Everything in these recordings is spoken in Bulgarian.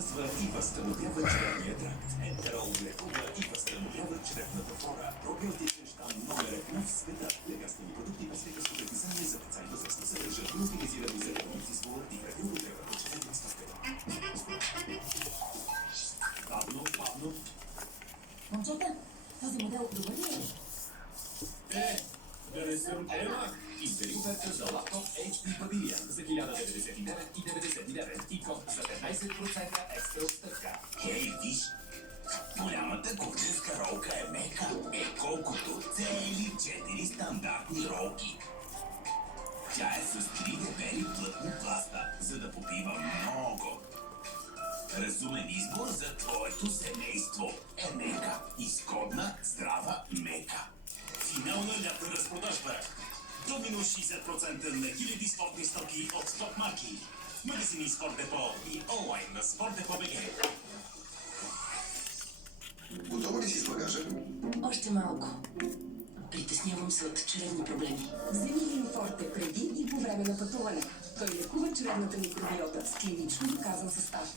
запазва и възстановява черния тракт. Ентерол лекува и възстановява чревната флора. Пробиотичен щам номер 1 в света. Лекарствени продукти без лекарско предписание за деца и възрастни съдържат неутилизирани зелени с флора и при употреба. Прочетете листовката. Бавно. Момчета, този модел добър ли е? Да не съм тема. Интервюверка за лаптоп HP Pavilion за 1099,99 и код за 15% екстра отстъпка. Хей, виж, голямата кухненска ролка е мека. Колкото цели 4 стандартни ролки. Тя е с 3 дебели плътни пласта, за да попива много. Разумен избор за твоето семейство. Мека. Изгодна, здрава мека. Финална лятна разпродажба. До минус 60% на хиляди спортни стоки от топ марки. Магазини Спорт Депо и онлайн на Спорт Депо БГ. Готова ли си с багажа? Още малко. Притеснявам се от чревни проблеми. Вземи Линфорте преди и по време на пътуване. Той лекува чревната микробиота с клинично доказан състав.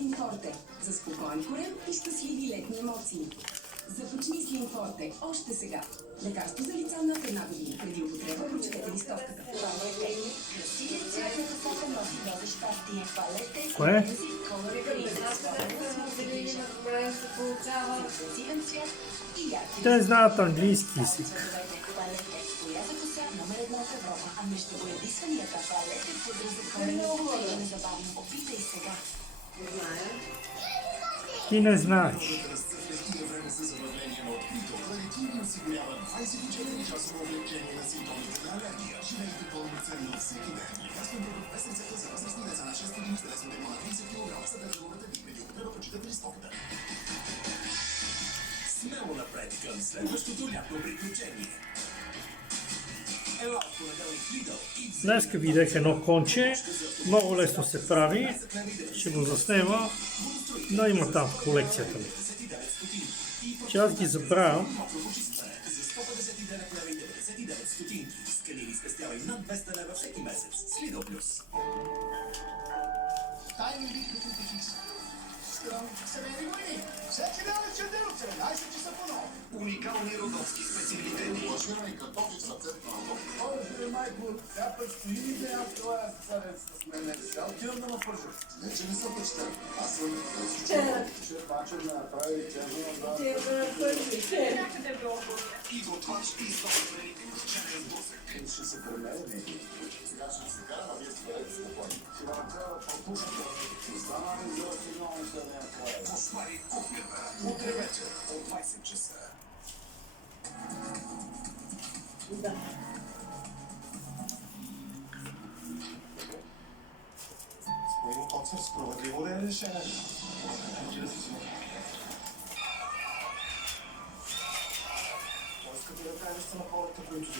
Линфорте за спокоен корем и щастливи летни емоции. Започни с Линфорте още сега. Лекарство за лица над 1 година. Преди употреба прочетете листовката. Красивият цвят на кафата носи доза щастие. Палете Кое? интензивен цвят и ярки. Те знаят английски език. Палете боя за коса номер 1 в Европа. А между боядисванията палете пудра за корен. Незабавно опитай сега. Ти не знаеш. Разцъфлящи на време за забавление на открито. Кларитин осигурява 24-часово облегчение на симптомите на алергия. Живейте пълноценно всеки ден. Лекарствен продукт без рецепта за възрастни деца на 6 години с телесно тегло на 30 кг. Съдържа логотипи. Преди употреба прочитате листовката. Смело напред към следващото лятно приключение. Ела в понеделник в Lidl и Днеска видях едно конче. Много лесно се прави. Ще го заснема. Но има там в колекцията ми. Че аз ги забравям. за 159,99 стотинки. Сканирай и спестявай над 200 лева всеки месец. С Lidl Plus. Тайни вид като фикс. Семейни войни. Всеки ден вечерден от 17 часа по-ново. Уникални родовски специалитети. Блажирани картофи с рецепт на Антон. Ой, майко, тя пък стои ли да я това царец с мене? Сега отивам да ме пържа. Не, че не съм почтен. Аз съм... Ще бача да направи черно назад. И готвач и собствени черен сблъсък. Ще се премере. Сега ще се карам, а вие сте спокойни. Ще трябва пропускате. Остана ли за финално следния край? Посвари кухнята. Утре вечер от 20 часа. Господин Коцев, справедливо ли е решението? Искате да кажете на хората, които